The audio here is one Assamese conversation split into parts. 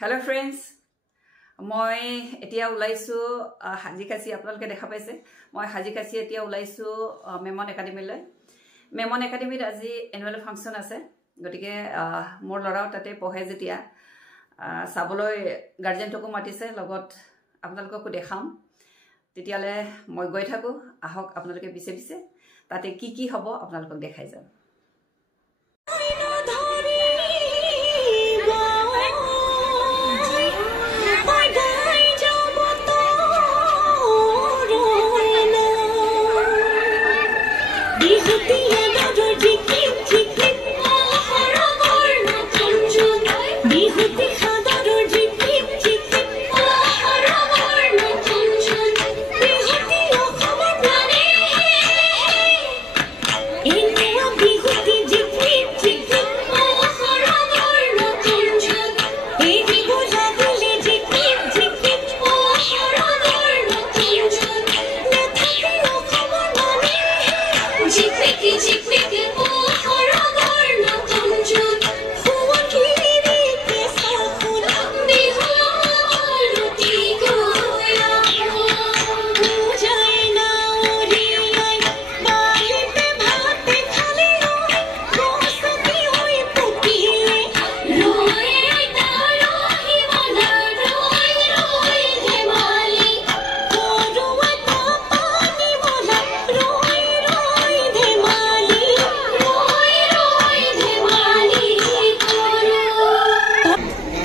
Hello friends, মই এতিয়া ওলাইছো হাজিকাছি আপোনালোকে দেখা পাইছে মই হাজিকাছি এতিয়া ওলাইছো মেমন একাডেমীলৈ মেমন একাডেমীত আজি এনুৱেল ফাংচন আছে গটিকে মোৰ লৰাও তাতে পঢ়ে যেতিয়া সাবলৈ গাৰ্জেনটকো মাতিছে লগত আপোনালোককো দেখাম তেতিয়ালে মই গৈ থাকো আহক আপোনালোকে পিছে পিছে তাতে কি হ'ব আপোনালোকক দেখাই যাম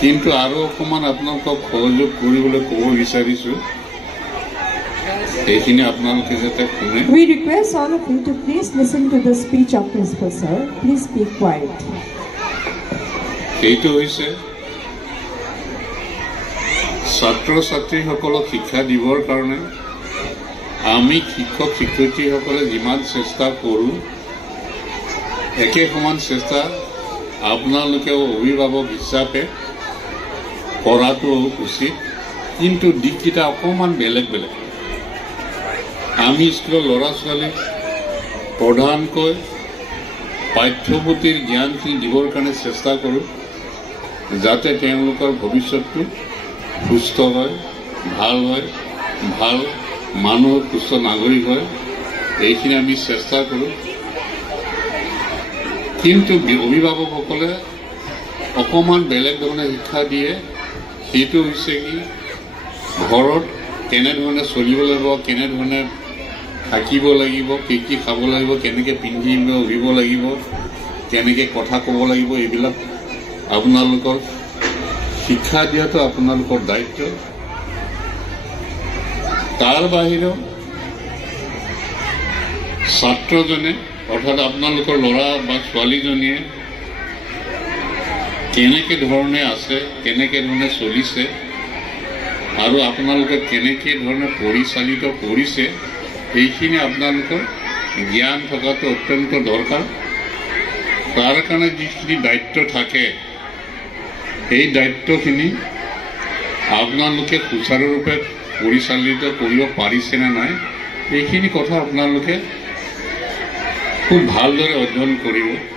কিন্তু আৰু অকমান আপোনালোকক সহযোগ কৰিবলৈ ক'ব বিচাৰিছো এইখিনি আপোনালোকে যাতে শুনে We request all of you to please listen to the speech of principal sir. Please be quiet. এইটো হৈছে ছাত্ৰ-ছাত্ৰীসকলক শিক্ষা দিবৰ কাৰণে আমি শিক্ষক শিক্ষয়িত্ৰীসকলে যিমান চেষ্টা কৰোঁ একে সমান চেষ্টা আপোনালোকেও অভিভাৱক হিচাপে কৰাটো উচিত কিন্তু দিকটা অকমান বেলেগ বেলেগ আমি স্কুলৰ ল'ৰা ছোৱালী প্ৰধানকৈ পাঠ্যপুথিৰ জ্ঞানখিনি দিবৰ কাৰণে চেষ্টা কৰোঁ যাতে তেওঁলোকৰ ভৱিষ্যতটো সুস্থ হয় ভাল মানুহ সুস্থ নাগৰিক হয় এইখিনি আমি চেষ্টা কৰোঁ কিন্তু অভিভাৱকসকলে অকমান বেলেগ ধৰণে শিক্ষা দিয়ে সেইটো হৈছে কি ঘৰত কেনেধৰণে চলিব লাগিব কেনেধৰণে থাকিব লাগিব কি খাব লাগিব কেনেকৈ পিন্ধিব উৰিব লাগিব কেনেকৈ কথা ক'ব লাগিব এইবিলাক আপোনালোকৰ শিক্ষা দিয়াটো আপোনালোকৰ দায়িত্ব তাৰ বাহিৰেও ছাত্ৰজনে অৰ্থাৎ আপোনালোকৰ ল'ৰা বা ছোৱালীজনীয়ে কেনেকৈ ধৰণে আছে কেনেকৈ ধৰণে চলিছে আৰু আপোনালোকে কেনেকৈ ধৰণে পৰিচালিত কৰিছে এইখিনি আপোনালোকৰ জ্ঞান থকাটো অত্যন্ত দৰকাৰ তাৰ কাৰণে যিখিনি দায়িত্ব থাকে এই দায়িত্বখিনি আপোনালোকে সুচাৰুৰূপে পৰিচালিত কৰিব পাৰিছে নে নাই এইখিনি কথা আপোনালোকে খুব ভালদৰে অধ্যয়ন কৰিব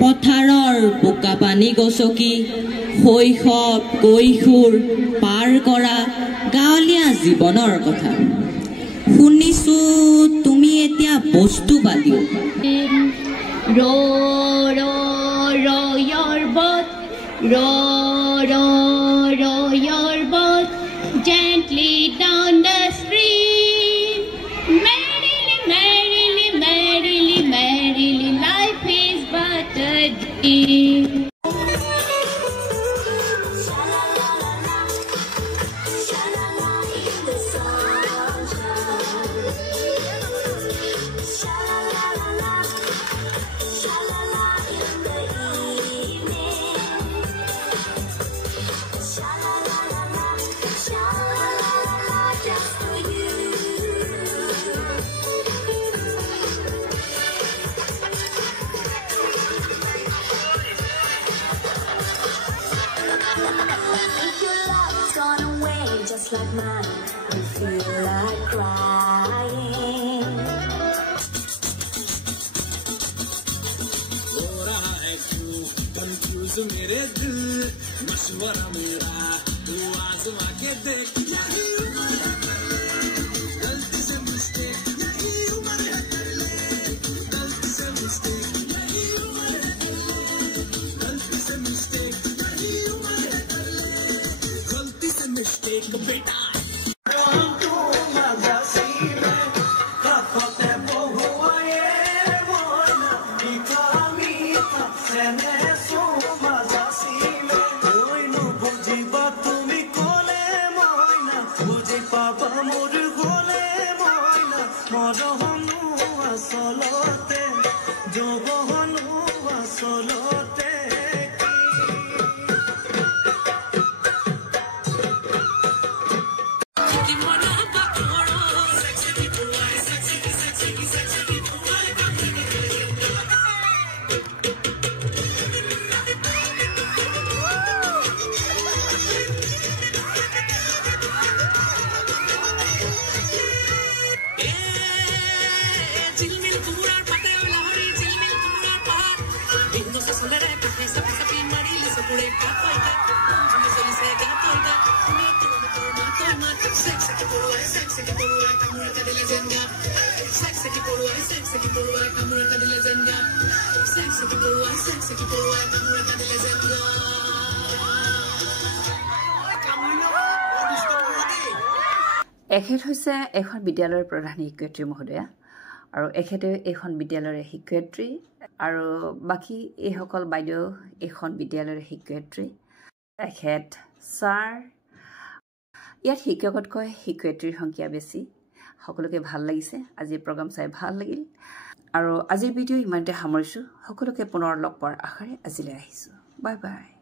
পথাৰৰ বোকা পানী গছকি শৈশৱ কৈশোৰ পাৰ কৰা গাঁৱলীয়া জীৱনৰ কথা শুনিছো তুমি এতিয়া বস্তু বালিও ro your boat row your boat gently down the stream merrily merrily merrily merrily life is but a dream. Just like mine, I feel like crying. हो रहा है क्यों कंफ्यूज मेरे दिल मशवरा मेरा तू आजमा के देख गलती से मिस्टेक नहीं उम्र है कर ले गलती से मिस्टेक नहीं उम्र है कर ले गलती से मिस्टेक नहीं उम्र है कर ले गलती से मिस्टेक बेटा pure gato y gato. Yo soy ese gato y gato. Mato, mato, mato. Sexy que puro es sexy que puro es camurata de leyenda. Sexy que puro es sexy que puro es camurata de leyenda. Sexy que puro es sexy que puro es camurata de leyenda. এখেত হৈছে এখন বিদ্যালয়ৰ প্ৰধান শিক্ষয়িত্ৰী মহোদয়া আৰু এখেতে এখন বিদ্যালয়ৰ শিক্ষয়িত্ৰী আৰু বাকি এইসকল বাইদেউ এখন বিদ্যালয়ৰ শিক্ষয়িত্ৰী এখেত ছাৰ ইয়াত শিক্ষকতকৈ শিক্ষয়িত্ৰীৰ সংখ্যা বেছি সকলোকে ভাল লাগিছে আজি প্ৰগ্ৰাম চাই ভাল লাগিল আৰু আজিৰ ভিডিঅ' ইমানতে সামৰিছোঁ সকলোকে পুনৰ লগ পোৱাৰ আশাৰে আজিলৈ আহিছোঁ বাই বাই